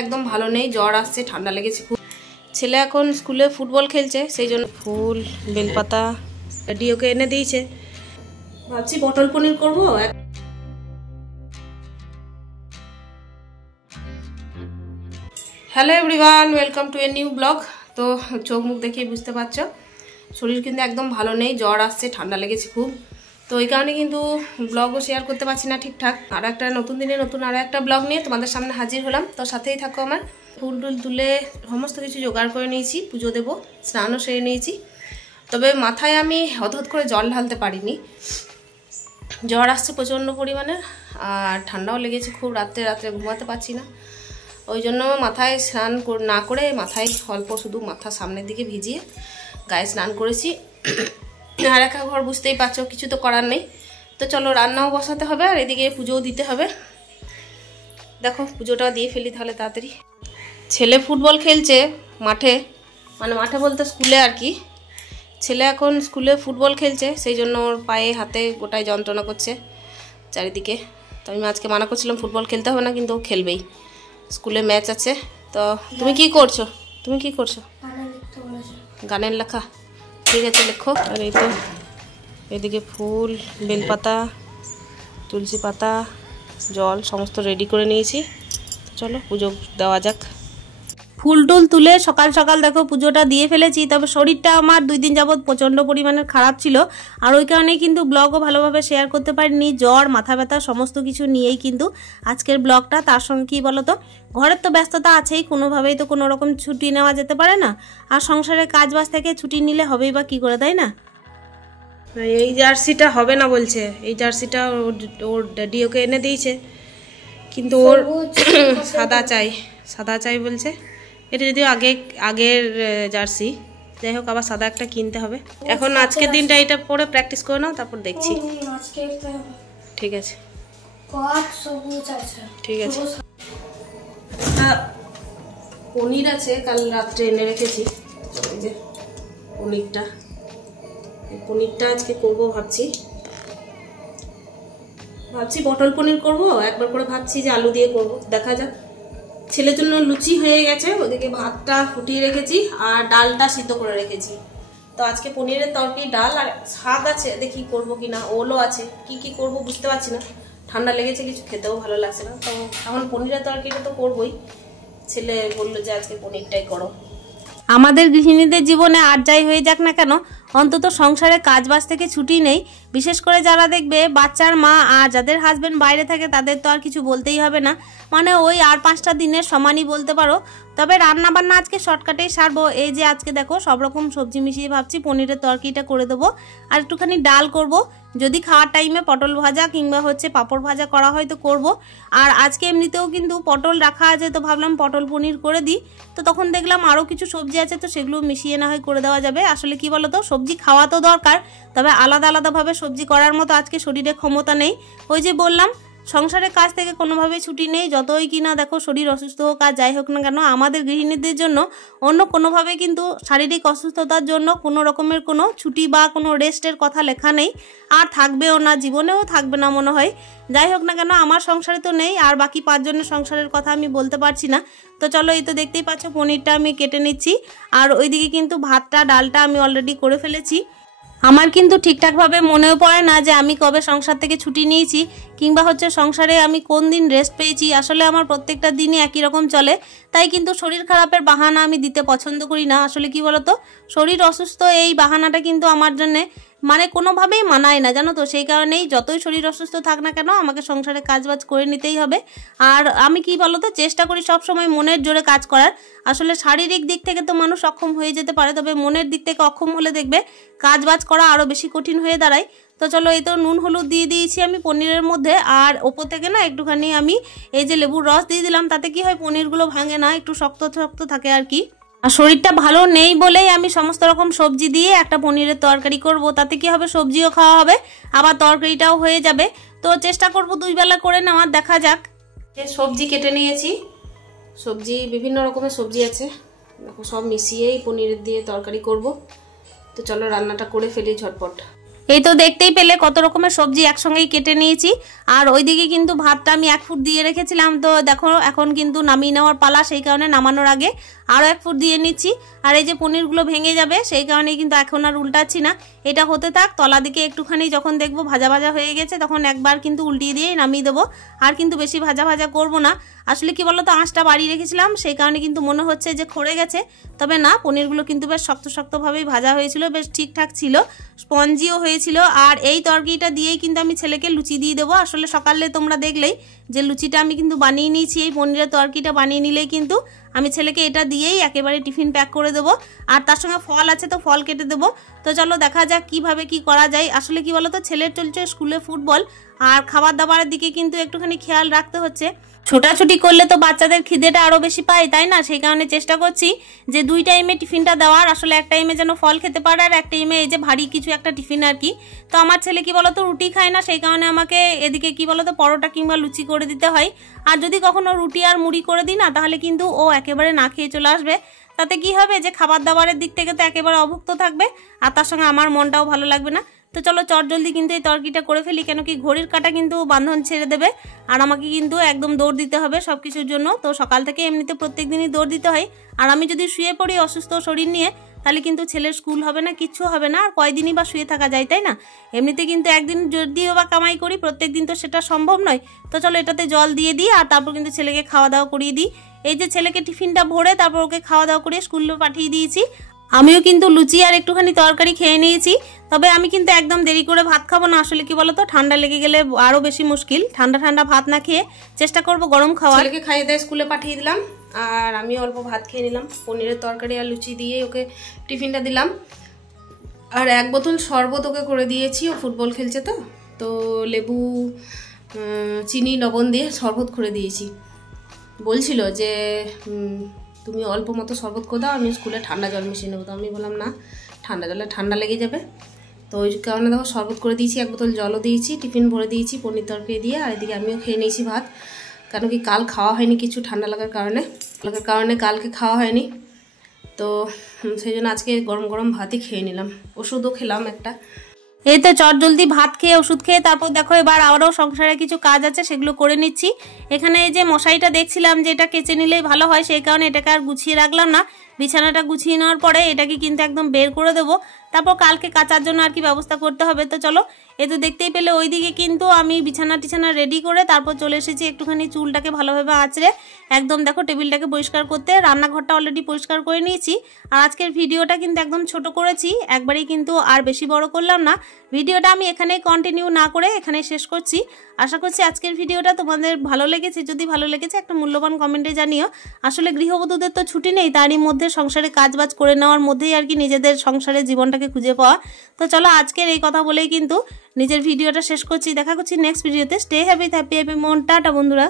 একদম ভালো নেই, জ্বর আসছে, ঠান্ডা লেগেছে খুব। ছেলে এখন স্কুলে ফুটবল খেলছে, সেই জন্য ফুল বেলপাতা ডিওকে এনে দিয়েছে। ভাবছি পটল পনির করবো। Hello everyone, welcome to a new blog. তো চোখ মুখ দেখে বুঝতে পারছো শরীর কিন্তু একদম ভালো নেই, জ্বর আসছে, ঠান্ডা লেগেছে খুব। তো এই কারণে কিন্তু ব্লগও শেয়ার করতে পারছি না ঠিকঠাক। আর একটা নতুন দিনে নতুন আরও একটা ব্লগ নিয়ে তোমাদের সামনে হাজির হলাম। তো সাথেই থাকো আমার। ফুল টুল তুলে সমস্ত কিছু জোগাড় করে নিয়েছি, পুজো দেবো, স্নানও সেরে নিয়েছি। তবে মাথায় আমি হদহদ করে জল ঢালতে পারিনি, জ্বর আসছে প্রচণ্ড পরিমাণে, আর ঠান্ডাও লেগেছে খুব। রাত্রে ঘুমাতে পারছি না, ওই জন্য মাথায় স্নান না করে মাথায় অল্প শুধু মাথা সামনের দিকে ভিজিয়ে গায়ে স্নান করেছি। আর একা ঘর, বুঝতেই পারছো, কিছু তো করার নেই। তো চলো রান্নাও বসাতে হবে, আর এদিকে পুজোও দিতে হবে। দেখো পুজোটাও দিয়ে ফেলি তাহলে তাড়াতাড়ি। ছেলে ফুটবল খেলছে মাঠে, মানে মাঠে বলতে স্কুলে আর কি। ছেলে এখন স্কুলে ফুটবল খেলছে, সেই জন্য ওর পায়ে হাতে গোটায় যন্ত্রণা করছে চারিদিকে। তো আমি আজকে মানা করছিলাম ফুটবল খেলতে হবে না, কিন্তু ও খেলবেই, স্কুলে ম্যাচ আছে। তো তুমি কি করছো? গানের লেখা? ঠিক আছে, লেখো। আর এই তো এদিকে ফুল বেলপাতা তুলসী পাতা জল সমস্ত রেডি করে নিয়েছি। চলো পুজো দেওয়া যাক। ফুল টুল তুলে সকাল সকাল দেখো পুজোটা দিয়ে ফেলেছি। তবে শরীরটা আমার 2 দিন যাবৎ প্রচণ্ড পরিমাণের খারাপ ছিল, আর ওই কারণেই কিন্তু ব্লগও ভালোভাবে শেয়ার করতে পারিনি। জ্বর, মাথা ব্যথা সমস্ত কিছু নিয়েই কিন্তু আজকের ব্লগটা। তার সঙ্গে কী বলো তো, ঘরের তো ব্যস্ততা আছেই, কোনোভাবেই তো কোনো রকম ছুটি নেওয়া যেতে পারে না। আর সংসারের কাজবাজ থেকে ছুটি নিলে হবেই বা কী করে, তাই না? এই জার্সিটা হবে না বলছে, এই জার্সিটা ওর ডিওকে এনে দিয়েছে, কিন্তু ওর সাদা চাই বলছে। এটা যদিও আগের জার্সি, যাই হোক আবার সাদা একটা কিনতে হবে। এখন আজকের দিনটা এটা পরে প্র্যাকটিস করে নাও, তারপর দেখছি। ঠিক আছে, ঠিক আছে। পনির আছে, কাল রাত্রে এনে রেখেছি। এই যে পনিরটা আজকে করবো ভাবছি পটল পনির করব একবার করে, ভাবছি যে আলু দিয়ে করব, দেখা যাক। ছেলের জন্য লুচি হয়ে গেছে, ওদিকে ভাতটা ফুটিয়ে রেখেছি আর ডালটা সিদ্ধ করে রেখেছি। তো আজকে পনিরের তরকারি, ডাল আর শাক আছে, দেখি করবো কিনা। ওলও আছে, কি করব বুঝতে পারছি না, ঠান্ডা লেগেছে, কিছু খেতেও ভালো লাগছে না। তো এখন পনিরের তরকারিটা তো করবোই। ছেলে বললো যে আজকে পনিরটাই করো। আমাদের গৃহিণীদের জীবনে আর যাই হয়ে যাক না কেন, অন্তত সংসারে কাজবাজ থেকে ছুটি নেই। বিশেষ করে যারা দেখবে বাচ্চার মা আর যাদের হাজবেন্ড বাইরে থাকে, তাদের তো আর কিছু বলতেই হবে না, মানে ওই আর 5টা দিনের সমানই বলতে পারো। তবে রান্না বান্না আজকে শর্টকাটেই সারবো। এই যে আজকে দেখো সব রকম সবজি মিশিয়ে ভাবছি পনিরের তরকারিটা করে দেবো, আর একটুখানি ডাল করব। যদি খাওয়ার টাইমে পটল ভাজা কিংবা পাঁপড় ভাজা করা হয় তো করব। আর আজকে এমনিতেও কিন্তু পটল রাখা আছে, তো ভাবলাম পটল পনির করে দিই। তো তখন দেখলাম আরও কিছু সবজি আছে, তো সেগুলো মিশিয়ে না হয় করে দেওয়া যাবে। আসলে কি বলো তো, সবজি খাওয়া তো দরকার, তবে আলাদাভাবে সবজি করার মতো আজকে শরীরে ক্ষমতা নেই। ওই যে বললাম, সংসারের কাজ থেকে কোনোভাবেই ছুটি নেই। যতই কিনা দেখো শরীর অসুস্থ হোক আর যাই হোক না কেন, আমাদের গৃহিণীদের জন্য অন্য কোনোভাবে কিন্তু শারীরিক অসুস্থতার জন্য কোনো রকমের কোনো ছুটি বা কোনো রেস্টের কথা লেখা নেই, আর থাকবেও না, জীবনেও থাকবে না মনে হয়। যাই হোক না কেন, আমার সংসারে তো নেই, আর বাকি 5 জনের সংসারের কথা আমি বলতে পারছি না। তো চলো, এই তো দেখতেই পাচ্ছ পনিরটা আমি কেটে নিচ্ছি, আর ওইদিকে কিন্তু ভাতটা ডালটা আমি অলরেডি করে ফেলেছি। আমার কিন্তু ঠিকঠাকভাবে মনেও পড়ে না যে আমি কবে সংসার থেকে ছুটি নিয়েছি, কিংবা সংসারে আমি কোন দিন রেস্ট পেয়েছি। আসলে আমার প্রত্যেকটা দিনই একই রকম চলে, তাই কিন্তু শরীর খারাপের বাহানা আমি দিতে পছন্দ করি না। আসলে কি বলতো, শরীর অসুস্থ এই বাহানাটা কিন্তু আমার জন্যে মানে কোনোভাবেই মানায় না, জানো তো। সেই কারণেই যতই শরীর অসুস্থ থাক না কেন, আমাকে সংসারে কাজবাজ করে নিতেই হবে। আর আমি কি বলতো, চেষ্টা করি সবসময় মনের জোরে কাজ করার। আসলে শারীরিক দিক থেকে তো মানুষ অক্ষম হয়ে যেতে পারে, তবে মনের দিক থেকে অক্ষম হলে দেখবে কাজবাজ করা আরও বেশি কঠিন হয়ে দাঁড়ায়। তো চলো, এই তো নুন হলুদ দিয়ে দিয়েছি আমি পনিরের মধ্যে, আর ওপর থেকে না একটুখানি আমি এই যে লেবুর রস দিয়ে দিলাম। তাতে কি হয়, পনিরগুলো ভাঙে না, একটু শক্ত শক্ত থাকে আর কি। আর শরীরটা ভালো নেই বলেই আমি সমস্ত রকম সবজি দিয়ে একটা পনিরের তরকারি করব। তাতে কি হবে, সবজিও খাওয়া হবে, আবার তরকারিটাও হয়ে যাবে। তো চেষ্টা করব 2 বেলা করে নেওয়ার, দেখা যাক। সবজি কেটে নিয়েছি, সবজি বিভিন্ন রকমের সবজি আছে, দেখো সব মিশিয়েই পনিরের দিয়ে তরকারি করব। তো চলো রান্নাটা করে ফেলি ঝটপট। এই তো দেখতেই পেলে কত রকমের সবজি একসঙ্গেই কেটে নিয়েছি। আর ওইদিকে কিন্তু ভাতটা আমি 1 ফুট দিয়ে রেখেছিলাম, তো দেখো এখন কিন্তু নামিয়ে নেওয়ার পালা, সেই কারণে নামানোর আগে আরও 1 ফুট দিয়ে নিচ্ছি। আর এই যে পনিরগুলো ভেঙে যাবে সেই কারণেই কিন্তু এখন আর উল্টাচ্ছি না, এটা হতে থাক। তলা দিকে একটুখানি যখন দেখবো ভাজা ভাজা হয়ে গেছে তখন একবার কিন্তু উল্টিয়ে দিয়েই নামিয়ে দেবো, আর কিন্তু বেশি ভাজা ভাজা করবো না। আসলে কি বলো তো, আঁচটা বাড়িয়ে রেখেছিলাম সেই কারণে কিন্তু মনে হচ্ছে যে খড়ে গেছে, তবে না, পনিরগুলো কিন্তু বেশ শক্ত শক্তভাবেই ভাজা হয়েছিল, বেশ ঠিকঠাক ছিল, স্পঞ্জিও হয়েছিল। আর এই তরকারিটা দিয়েই কিন্তু আমি ছেলেকে লুচি দিয়ে দেবো। আসলে সকালে তোমরা দেখলেই যে লুচিটা আমি কিন্তু বানিয়ে নিয়েছি, এই পনিরের তরকারিটা বানিয়ে নিলেই কিন্তু আমি ছেলেকে এটা দিয়েই একেবারে টিফিন প্যাক করে দেবো। আর তার সঙ্গে ফল আছে তো ফল কেটে দেবো। তো চলো দেখা যাক কিভাবে কি করা যায়। আসলে কি বলো তো, ছেলের চলছে স্কুলে ফুটবল, আর খাবার দাবারের দিকে কিন্তু একটুখানি খেয়াল রাখতে হচ্ছে। ছোটাছুটি করলে তো বাচ্চাদের খিদেটা আরও বেশি পায়, তাই না? সেই কারণে চেষ্টা করছি যে 2 টাইমে টিফিনটা দেওয়ার। আসলে 1 টাইমে যেন ফল খেতে পারে, আর 1 টাইমে এই যে ভারী কিছু একটা টিফিন আর কি। তো আমার ছেলে কি বলতো রুটি খায় না, সেই কারণে আমাকে এদিকে কি বলতো পরোটা কিংবা লুচি করে দিতে হয়। আর যদি কখনো রুটি আর মুড়ি করে দিই না, তাহলে কিন্তু ও একেবারে না খেয়ে চলে আসবে। তাতে কি হবে যে খাবার দাবারের দিক থেকে তো একেবারে অভুক্ত থাকবে, আর তার সঙ্গে আমার মনটাও ভালো লাগবে না। তো চলো চটজলদি কিন্তু এই তরকারিটা করে ফেলি, কেন কি ঘড়ির কাঁটা কিন্তু বাঁধন ছেড়ে দেবে, আর আমাকে কিন্তু একদম দৌড় দিতে হবে সব কিছুর জন্য। তো সকাল থেকে এমনিতে প্রত্যেক দিনই দৌড় দিতে হয়, আর আমি যদি শুয়ে পড়ি অসুস্থ শরীর নিয়ে, তাহলে কিন্তু ছেলের স্কুল হবে না, কিচ্ছু হবে না। আর কয়দিনই বা শুয়ে থাকা যায়, তাই না? এমনিতে কিন্তু একদিন যদিও বা কামাই করি, প্রত্যেক দিন তো সেটা সম্ভব নয়। তো চলো এটাতে জল দিয়ে দিই, আর তারপর কিন্তু ছেলেকে খাওয়া দাওয়া করিয়ে দিই। এই যে ছেলেকে টিফিনটা ভরে তারপর ওকে খাওয়া দাওয়া করে স্কুলে পাঠিয়ে দিয়েছি। আমিও কিন্তু লুচি আর একটুখানি তরকারি খেয়ে নিয়েছি। তবে আমি কিন্তু একদম দেরি করে ভাত খাবো না। আসলে কি বলতো, ঠান্ডা লেগে গেলে আরও বেশি মুশকিল। ঠান্ডা ঠান্ডা ভাত না খেয়ে চেষ্টা করব গরম খাওয়া। ছেলেকে খাইয়ে দিয়ে স্কুলে পাঠিয়ে দিলাম, আর আমি অল্প ভাত খেয়ে নিলাম। পনিরের তরকারি আর লুচি দিয়ে ওকে টিফিনটা দিলাম। আর 1 বোতল শরবত ওকে করে দিয়েছি, ও ফুটবল খেলছে তো লেবু চিনি লবণ দিয়ে শরবত করে দিয়েছি। বলছিল যে তুমি অল্প মতো শরবত করে দাও, আমি স্কুলে ঠান্ডা জল মিশিয়ে নেবো। তো আমি বললাম না, ঠান্ডা জলে ঠান্ডা লেগে যাবে। তো ওই কারণে দেখো শরবত করে দিয়েছি, 1 বোতল জলও দিয়েছি, টিফিন ভরে দিয়েছি পনির তরকারি দিয়ে। আর এদিকে আমিও খেয়ে নিয়েছি ভাত, কেন কি কাল খাওয়া হয়নি কিছু, ঠান্ডা লাগার কারণে কালকে খাওয়া হয়নি। তো সেই জন্য আজকে গরম গরম ভাতই খেয়ে নিলাম, ওষুধও খেলাম একটা। এই তো চটজলদি ভাত খেয়ে ওষুধ খেয়ে তারপর দেখো এবার আরও সংসারে কিছু কাজ আছে, সেগুলো করে নিচ্ছি। এখানে এই যে মশারিটা দেখছিলাম যে এটা কেচে নিলেই ভালো হয়, সেই কারণে এটাকে আর গুছিয়ে রাখলাম না। বিছানাটা গুছিয়ে নেওয়ার পরে এটাকে কিন্তু একদম বের করে দেবো, তারপর কালকে কাচার জন্য আর কি ব্যবস্থা করতে হবে। তো চলো, এ তো দেখতেই পেলে ওইদিকে কিন্তু আমি বিছানা টিছানা রেডি করে তারপর চলে এসেছি একটুখানি চুলটাকে ভালোভাবে আঁচড়ে একদম দেখো টেবিলটাকে পরিষ্কার করতে। রান্নাঘরটা অলরেডি পরিষ্কার করে নিয়েছি। আর আজকের ভিডিওটা কিন্তু একদম ছোট করেছি, একবারেই কিন্তু আর বেশি বড় করলাম না। ভিডিওটা আমি এখানেই কন্টিনিউ না করে এখানেই শেষ করছি। আশা করছি আজকের ভিডিওটা তোমাদের ভালো লেগেছে। যদি ভালো লেগেছে একটা মূল্যবান কমেন্টে জানিও। আসলে গৃহবধূদের তো ছুটি নেই, তারই মধ্যে সংসারে কাজবাজ করে নেওয়ার মধ্যেই আর কি নিজেদের সংসারের জীবনটাকে খুঁজে পাওয়া। তো চলো আজকের এই কথা বলেই কিন্তু নিজের ভিডিওটা শেষ করছি। দেখা করছি নেক্সট ভিডিওতে। স্টে হ্যাপি, হ্যাপি মন, টাটা বন্ধুরা।